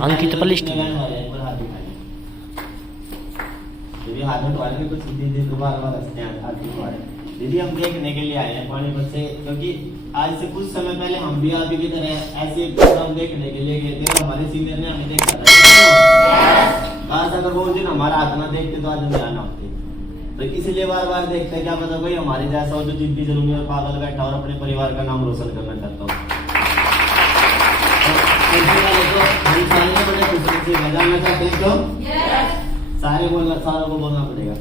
अंकित पलिस्ट हाथ में टॉयलेट में कुछ दीदी दोबारा हंसते हैं हाथ में दीदी हम देखने के लिए आए हैं पानीपत से, क्योंकि आज से कुछ समय पहले हम भी आप की तरह ऐसे प्रोग्राम देखने के लिए गए थे और हमारे सीनियर ने हमें देखा था। आज अगर वो दिन हमारा हाथ ना देखते तो आज हम यहाँ ना होते। तो इसलिए बार बार देखते हैं, क्या पता भाई हमारे जैसा हो जो जिद्दी जुल्मी और पागल बैठा और अपने परिवार का नाम रोशन करना चाहता हो। सारे बोलना, सारों को बोलना पड़ेगा,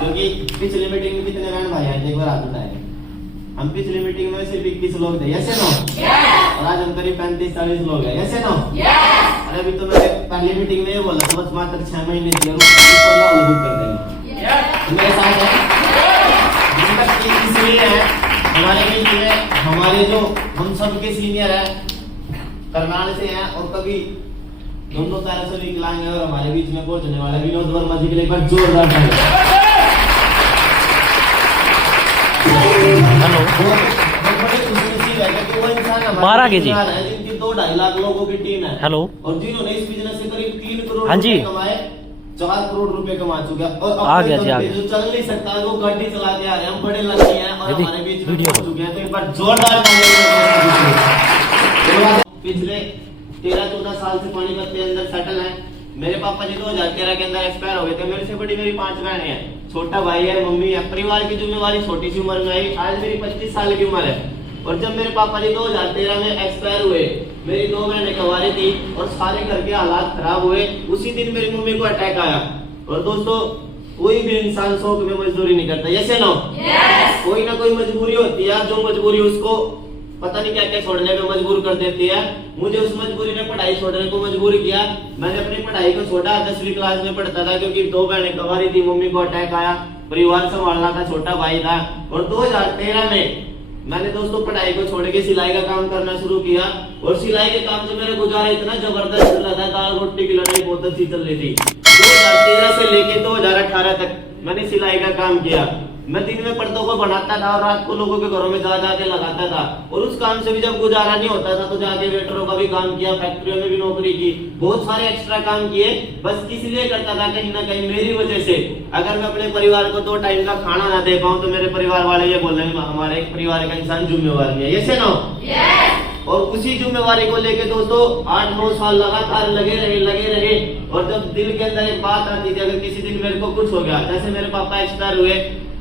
क्योंकि पिछली मीटिंग में कितने बहन भाई आए थे, एक बार हाथ उठाए। हम पिछली मीटिंग में सिर्फ 21 लोग थे, यस नो? और आज हम करीब 35-40 लोग हैं, यस नो? अरे अभी तो मैंने पहली मीटिंग में ये बोला था बस मात्र 6 महीने दिए कर देंगे। मेरे साथ है इसलिए है हमारे बीच में हमारे जो हम सबके सीनियर है करनाल से हैं और कभी दोनों तरह से विकलांग है और हमारे बीच में पहुंचने वाला विनोद वर्मा जी के लिए एक बार जोरदार बारह के जी जिनकी 2-2.5 लाख लोगों की टीम है। हेलो। और जिन्होंने इस बिजनेस से करीब 3 करोड़ हाँ जी कमाए, 4 करोड़ रुपए कमा चुके हैं और आ गया जी, आ गया। जो चल नहीं सकता वो गाड़ी चला के आ रहे हैं, हम बड़े लड़के हैं और हमारे बीच में पहुंच चुके हैं। तो एक बार जोरदार पिछले 13-14 साल से पानीपत के अंदर सेटल है। मेरे पापा जी 2013 के अंदर एक्सपायर हो गए थे। मेरे से बड़ी मेरी 5 बहनें हैं, छोटा भाई है, मम्मी है। परिवार की जिम्मेवारी छोटी सी उम्र में आई। आज मेरी 25 साल की उम्र है और जब मेरे पापा जी 2013 में एक्सपायर हुए, मेरी 2 बहनें कवारी थी और सारे घर के हालात खराब हुए। उसी दिन मेरी मम्मी को अटैक आया। और दोस्तों कोई भी इंसान शौक में मजदूरी नहीं करता, यस या नो? कोई ना कोई मजबूरी होती है, जो मजबूरी उसको पता नहीं क्या क्या छोड़ने पे मजबूर कर देती है। मुझे उस मजबूरी ने पढ़ाई छोड़ने को मजबूर किया। मैंने अपनी पढ़ाई को छोड़ा, 10वीं क्लास में पढ़ता था क्योंकि 2 बहनें कवारी थी, मम्मी को अटैक आया, परिवार संभालना था, छोटा भाई था। और 2013 में मैंने दोस्तों पढ़ाई को छोड़ के सिलाई का काम करना शुरू किया और सिलाई के काम से मेरा गुजारा इतना जबरदस्त चल रहा था, दाल रोटी की लड़ाई बहुत अच्छी चल रही थी। 2013 से लेके 2018 तक मैंने सिलाई का काम किया। मैं दिन में पर्दों को बनाता था और रात को लोगों के घरों में जा जाके लगाता था। और उस काम से भी जब गुजारा नहीं होता था तो जाके वेटरों का भी काम किया, फैक्ट्रियों में भी नौकरी की, बहुत सारे एक्स्ट्रा काम किए। बस इसलिए करता था कहीं ना कहीं मेरी वजह से अगर मैं अपने परिवार को 2 टाइम का खाना ना दे पाऊं तो मेरे परिवार वाले ये बोल रहे हैं हमारे परिवार का इंसान जिम्मेवार नहीं है, यस नो? और उसी जिम्मेवारी को लेके दोस्तों 8-9 साल लगातार लगे रहे। और जब दिल के अंदर एक बात आती थी, अगर किसी दिन मेरे को कुछ हो गया, जैसे मेरे पापा एक्सपायर हुए,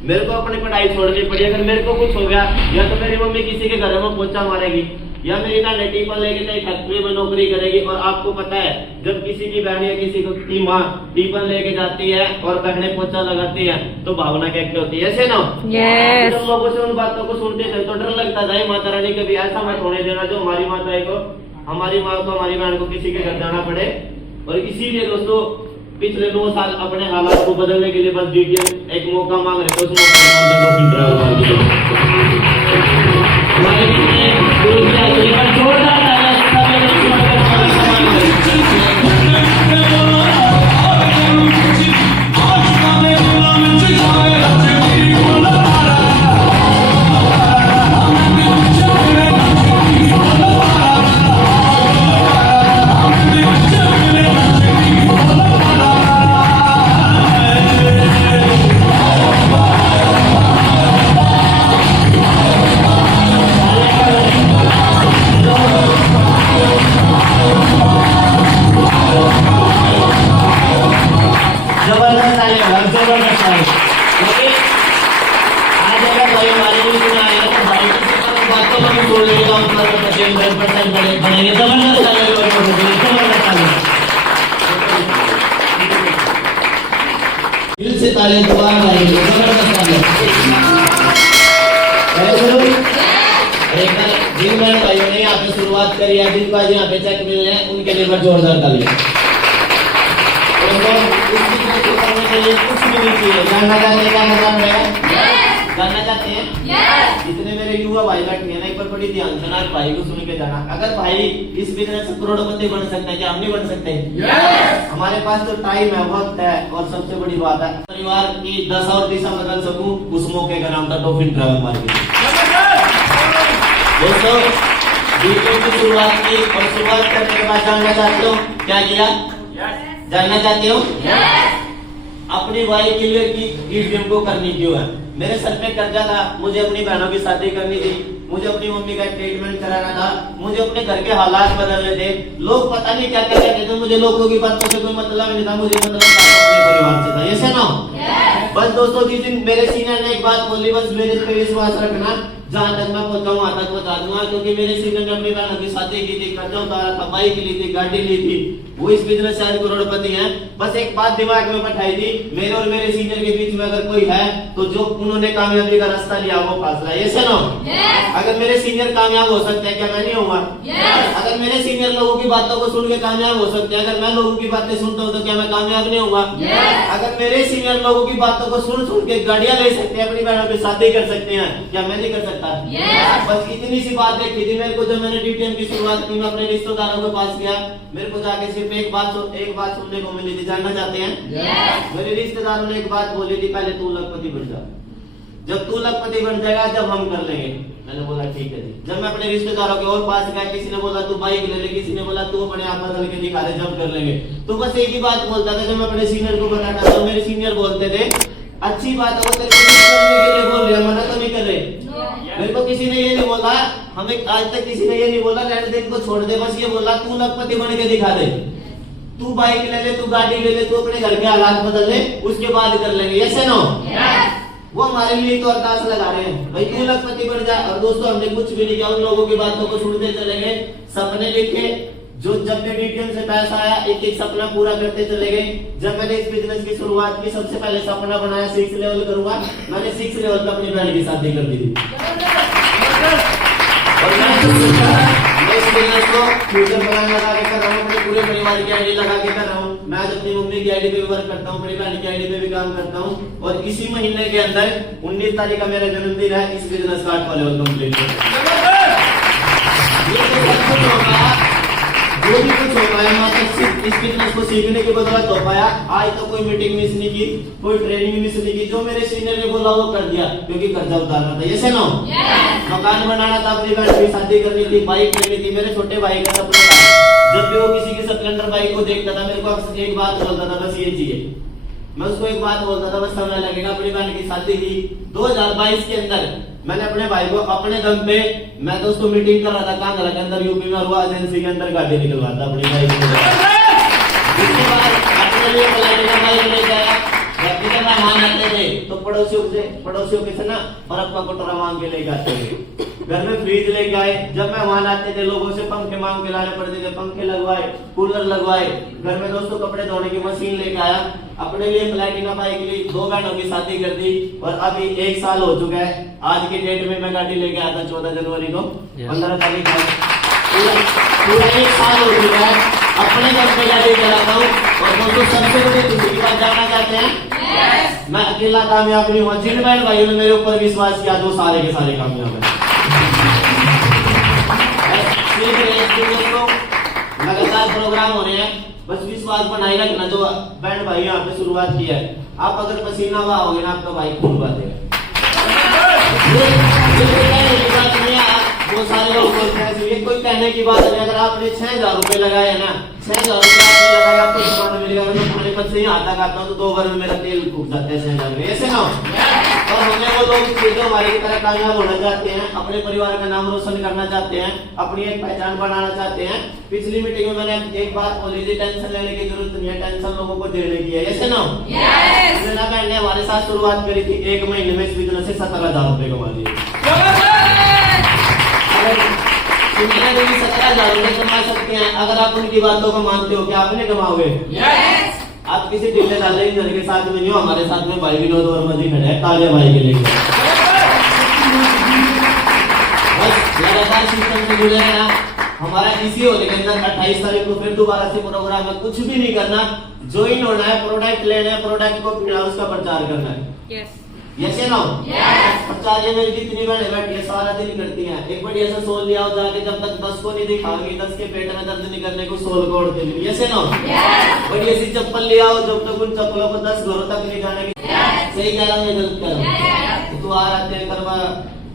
मेरे को अपनी पढ़ाई छोड़नी पड़ी। अगर मेरे को कुछ हो गया या तो मेरी मम्मी किसी के घर में पोंछा मारेगी या मेरी नानी टीपन लेके कहीं फैक्ट्री में नौकरी करेगी। और आपको पता है जब किसी की बहन या किसी की माँ टीपन लेके जाती है और बहनें पोंछा लगाती है तो भावना क्या होती है, ऐसे ना? जब लोगों से उन बातों को सुनते थे तो डर लगता था माता रानी कभी ऐसा मत होने देना जो हमारी माता को, हमारी माँ को, हमारी बहन को किसी के घर जाना पड़े। और इसीलिए दोस्तों पिछले 9 साल अपने हालात को बदलने के लिए बस डीटीएम एक मौका मांग रहे थे, उस मौके दिल से ताली दोबारा लगाएंगे, जबरदस्त ताली। एक बार जिन बहन भाइयों ने यहाँ पे शुरुआत करी है, जिनको आज यहाँ पे चेक मिलने हैं, उनके लिए बार जोरदार ताली। करने के लिए कुछ भी नहीं चाहिए, जानना चाहते हैं जितने मेरे युवा भाई बैठे हैं ना, एक बार बड़ी ध्यान से ना भाई को सुन के जाना। अगर भाई इस बिजनेस से करोड़पति बन सकते हैं, क्या हम नहीं बन सकते? हमारे पास तो टाइम है, वक्त है और सबसे बड़ी बात है परिवार की दशा और दिशा बदल सकूं, उस मौके का नाम था डॉल्फिन ट्रैवल मार्केट। दोस्तों वीडियो की शुरुआत की और शुरुआत करने के बाद जानना चाहते हो क्या किया? जानना चाहते हो? अपनी वाई क्लियर की ईडीएम को करनी क्यों है? मेरे सर पे कर्जा था, मुझे अपनी बहनों की शादी करनी थी, मुझे अपनी मम्मी का ट्रीटमेंट कराना था, मुझे अपने घर के हालात बदलने थे। लोग पता नहीं क्या क्या कहते थे, मुझे लोगों की बातों से कोई मतलब नहीं था, मुझे मतलब अपने परिवार से था। ऐसे ना बस दोस्तों जिस दिन मेरे सीनियर ने एक बात बोली, बस मेरे पे विश्वास रखना, जहाँ तक मैं पहुंचाऊँ वहां तक पहुंचा दूंगा। क्योंकि मेरे सीनियर ने अपनी बहनों की शादी की थी, कर्जा उतारा था, बाइक ली थी, गाड़ी ली थी, वो इस बिजनेस से आज करोड़पति हैं। बस एक बात दिमाग में बैठाई थी, मेरे और मेरे सीनियर के बीच में अगर कोई है तो जो उन्होंने कामयाबी का रास्ता लिया वो फासला है। ऐसे ना अगर मेरे सीनियर कामयाब हो सकते हैं, क्या मैं नहीं होऊंगा? अगर मेरे सीनियर लोगों की बातों को सुन के कामयाब हो सकते हैं, अगर मैं लोगों की बातें सुनता हूँ तो क्या मैं कामयाब नहीं होऊंगा? अगर मेरे सीनियर लोगों की बातों को सुन सुन के गाड़ियां ले सकते हैं, अपनी बहनों की शादी कर सकते हैं, क्या मैं नहीं कर सकता? बस इतनी सी बात देखी थी मेरे को जब मैंने डीटीएम की शुरुआत की। मैं अपने रिश्तेदारों के पास गया, मेरे को जाके सिर्फ एक बात सुनने को मिली थी। जानना चाहते हैं? मेरे रिश्तेदारों ने एक बात बोली थी, पहले तू लखपति बन जा, जब तू लखपति बन जाएगा जब हम कर लेंगे। मैंने बोला ठीक है जी। जब मैं अपने रिश्तेदारों के और पास गया, किसी ने बोला तू बाइक ले ले, किसी ने बोला तू अपने आप बदल के दिखा दे, जब कर लेंगे। तो बस एक ही बात बोलता था जब मैं अपने सीनियर को बताता था, मेरे सीनियर बोलते थे अच्छी बात है, वो तेरे को करने के लिए बोल रहे, मना तो नहीं कर रहे। मेरे को किसी ने ये नहीं बोला, हमें आज तक किसी ने ये नहीं बोला रहने दे इनको छोड़ दे, बस ये बोला तू लखपति बन के दिखा दे, तू बाइक ले ले, तू गाड़ी ले ले, तू अपने घर के हालात बदल ले, उसके बाद कर लेंगे। ऐसे नो वो हमारे लिए तो अरदास लगा रहे हैं, भाई तू लखपति बन जा। और दोस्तों हमने कुछ भी नहीं किया, उन लोगों की बातों को सुनते चले गए, सपने लिखे, जो जब भी डीटीएम से पैसा आया एक एक सपना पूरा करते चले गए। जब मैंने इस बिजनेस की शुरुआत की, सबसे पहले सपना बनाया 6 लेवल करूंगा, मैंने 6 लेवल पर अपनी बहन की शादी कर दी थी। और मैं इस बिजनेस को फ्यूचर प्लान लगा के कर रहा हूँ, अपने पूरे परिवार की आईडी लगा के कर रहा हूँ। मैं आज अपनी मम्मी की आईडी पे भी वर्क करता हूँ, अपनी बहन की आईडी पे भी काम करता हूँ। और इसी महीने के अंदर 19 तारीख का मेरा जन्मदिन है, इस बिजनेस का 8वां लेवल कंप्लीट जो भी कुछ हो पाया मैं सिर्फ इस बिजनेस को सीखने की बदौलत हो पाया। आज तो कोई मीटिंग मिस नहीं की, कोई ट्रेनिंग मिस नहीं की, जो मेरे सीनियर ने बोला वो कर दिया, क्योंकि कर्जा उतारना था। ऐसे ना मकान बनाना था, अपनी बहन की शादी करनी थी, बाइक लेनी थी, मेरे छोटे भाई का सपना था। जब भी वो किसी की स्प्लेंडर बाइक को देखता था, मेरे को अक्सर एक बात बोलता था, बस ये चाहिए। मैं उसको एक बात बोलता था, बस समय लगेगा। अपनी बहन की शादी की 2022 के अंदर मैंने अपने भाई को अपने दम पे, मैं तो उसको मीटिंग कर रहा था कांगड़ा के अंदर यूपी में, हुआ एजेंसी के अंदर गाड़ी निकलवाता अपनी बाइक को। उसके बाद अपने लिए प्लेटिना बाइक ले जाया। जब भी मेहमान आते थे तो पड़ोसियों के से ना बर्फ का कटोरा मांग के लेके आते थे, घर में फ्रिज लेके आए। जब मेहमान आते थे लोगों से पंखे मांग के लाने पड़ते थे, पंखे लगवाए, कूलर लगवाए। घर में दोस्तों कपड़े धोने की मशीन लेके आया, अपने लिए प्लेटिना बाइक ली, 2 बहनों की शादी कर दी। और अभी 1 साल हो चुका है, आज के डेट में मैं गाड़ी लेके आया था 14 जनवरी को, 15 तारीख पूरा 1 साल हो चुका है अपने घर पे गाड़ी चलाता हूँ। और दोस्तों सबसे बड़ी खुशी की बात जानना चाहते हैं, मैं अकेला कामयाब नहीं हुआ, जिन बहन भाइयों ने मेरे ऊपर विश्वास किया जो सारे के सारे कामयाब है। लगातार प्रोग्राम हो रहे हैं, बस विश्वास बनाए रखना। जो बहन भाई यहाँ पे शुरुआत की है, आप अगर पसीना बहाओगे ना आपका भाई खून बहा देगा। वो सारे लोग बोलते हैं, ये कोई कहने की बात नहीं। अगर आपने 6000 रुपए लगाए है ना, 6000 रुपए आपने लगाया, आपको सामान मिलेगा। मैं तुम्हारे पद से ही आता करता हूँ तो 2 बार में मेरा तेल फूक जाता है 6000 में। ऐसे ना और हमें वो लोग जो हमारे की तरह कामयाब होना चाहते हैं, अपने परिवार का नाम रोशन करना चाहते हैं, अपनी एक पहचान बनाना चाहते हैं। पिछली मीटिंग में मैंने एक बात बोली थी, टेंशन लेने की जरूरत नहीं है, टेंशन लोगों को देने की है। ऐसे ना बहन ने हमारे साथ शुरुआत करी थी, 1 महीने में इस बिजनेस से 17,000 रुपए कमा लिए। 17,000 रुपए कमा सकते हैं अगर आप उनकी बातों को मानते हो। क्या आप नहीं कमाओगे? आप किसी ढीले ढाले इंसान के साथ में नहीं हो, हमारे साथ में भाई विनोद वर्मा जी खड़े हैं, तालियां भाई के लिए। बस लगातार सिस्टम से जुड़े रहना। हमारा इसी होने के अंदर 28 तारीख को फिर दोबारा से प्रोग्राम है। कुछ भी नहीं करना, ज्वाइन होना है, प्रोडक्ट लेना है, प्रोडक्ट को उसका प्रचार करना है। यस या नो? प्रचार ये मेरी जितनी बहनें बैठी है सारा दिन करती हैं। एक बढ़िया सा सोल लिया हो जाके, जब तक 10 को नहीं दिखाओगी 10 के पेट में दर्द नहीं करने को सोल को उड़ते नहीं। यस या नो? बढ़िया सी चप्पल लिया हो, जब तक उन चप्पलों को 10 घरों तक नहीं जाने की। सही कह रहा हूँ, गलत कह रहा हूँ? त्योहार आते हैं, करवा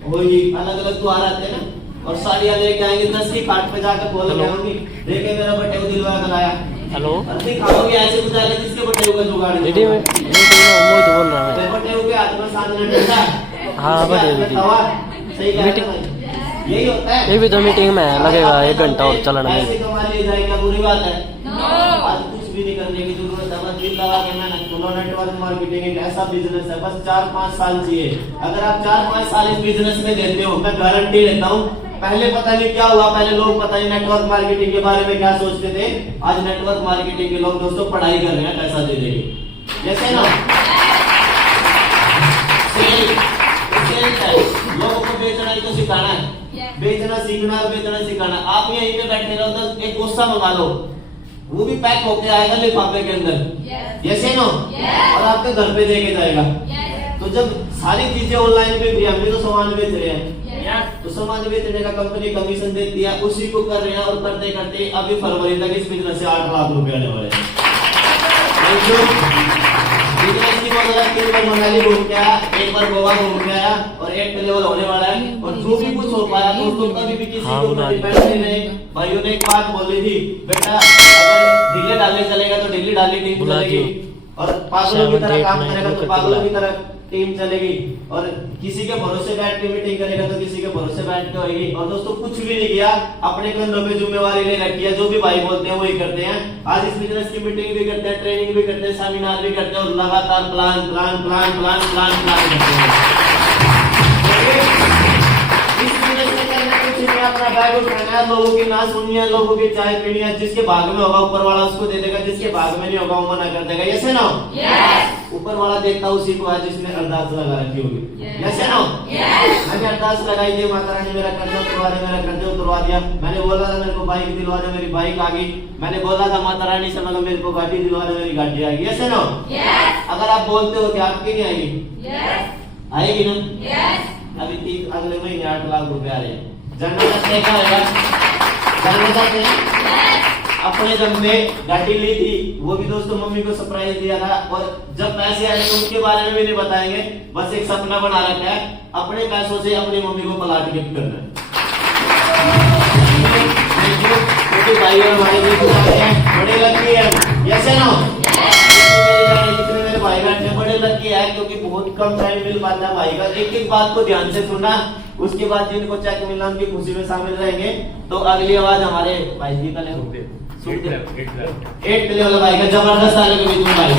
होली, अलग अलग त्योहार आते हैं ना, और साड़ियाँ लेके आएंगे 10 की खाट पे जाकर बोल के आऊंगी देखे मेरा बट्टे को दिलवा कर लाया। हेलो अरे खाओगे ऐसे बुझाएगा जिसके बट्टे को जुगाड़ वीडियो में मोहित बोल रहा है। बट्टे के हाथ में 7 मिनट रहता है। हाँ बड़े सही कह रहे हैं। यही होता है। ये भी तो मीटिंग में लगेगा 1 घंटा और चलने में। ऐसे कमा लिए जाएगा बुरी बात है। आज कुछ भी नहीं करने की जरूरत है। बस दिल लगा के मेहनत करो। नेटवर्क मार्केटिंग एक ऐसा बिजनेस है बस 4-5 साल चाहिए। अगर आप 4-5 साल इस बिजनेस में देते हो मैं गारंटी देता हूँ पहले पता नहीं क्या हुआ पहले लोग पता नहीं नेटवर्क मार्केटिंग के बारे में क्या सोचते थे। आज नेटवर्क मार्केटिंग के लोग दोस्तों पढ़ाई कर रहे हैं पैसा दे देंगे जैसे ना लोगों को बेचना ही तो सिखाना है। बेचना सीखना और बेचना सिखाना। आप यहीं पे बैठे रहो तो एक गुस्सा मंगा लो वो भी पैक होके आएगा लिफाफे के अंदर जैसे ना और आपके घर पे देके जाएगा। तो जब सारी चीजें ऑनलाइन पे भी हम भी तो सामान बेच रहे हैं तो सामान बेचने का कंपनी कमीशन देती है उसी को कर रहे हैं और करते करते अभी फरवरी तक इस बिजनेस से 8 लाख रुपए आने वाले हैं। बिजनेस की मतलब 3 बार मनाली घूम के आया 1 बार गोवा घूम के आया और 8 लेवल होने वाला है। और जो भी कुछ हो पाया तो उसको कभी भी किसी के ऊपर डिपेंड नहीं रहे। भाइयों ने एक बात बोली थी बेटा अगर ढीले डालने चलेगा तो ढीली डाली टीम चलेगी और पागलों की तरह काम करेगा तो पागलों की तरह टीम चलेगी और किसी के भरोसे बैठ के मीटिंग करेगा तो किसी के भरोसे बैठ के होगी। और दोस्तों कुछ भी नहीं किया अपने कंधों पे जिम्मेवारी ले रखी है। जो भी भाई बोलते हैं वही करते हैं। आज इस बिजनेस की मीटिंग भी करते हैं ट्रेनिंग भी करते हैं सेमिनार भी करते हैं और लगातार plan plan plan plan plan plan करते हैं। इस बिजनेस में करना कुछ नहीं अपना बैग उठाना है लोगों की ना सुननी है लोगों की चाय पीनी है। जिसके भाग में होगा ऊपर वाला उसको दे देगा जिसके भाग में नहीं होगा वो मना कर देगा। यस नो ऊपर वाला देखता उसी को है जिसने अरदास लगा रखी होगी। यस नो मैंने अरदास लगाई थी माता रानी मेरा कर्जा उतरवा दे मेरा कर्जा उतरवा दिया। मैंने बोला था मेरे को बाइक दिलवा दे मेरी बाइक आ गई। मैंने बोला था माता रानी से मेरे को गाड़ी दिलवा दे मेरी गाड़ी आ गई। यस नो अगर आप बोलते हो कि आपकी नहीं आएगी आएगी ना। अभी अगले महीने 8 लाख रुपए आ रहे हैं। जानना देखा होगा जानना चाहते हैं अपने जब मैं गाड़ी ली थी वो भी दोस्तों मम्मी को सरप्राइज दिया था और जब पैसे आए तो उसके बारे में भी नहीं बताएंगे। बस एक सपना बना रखा है अपने पैसों से अपनी मम्मी को प्लाट गिफ्ट करना है। भाई और भाई बड़े लकी है यस नो भाई बैठे बड़े लकी है क्योंकि बहुत कम टाइम मिल पाता है भाई का। एक एक बात को ध्यान से सुना उसके बाद जिनको चेक मिलना उनकी खुशी में शामिल रहेंगे। तो अगली आवाज हमारे भाई जी का ले 8 वाला भाई का जबरदस्त आने के बीच में भाई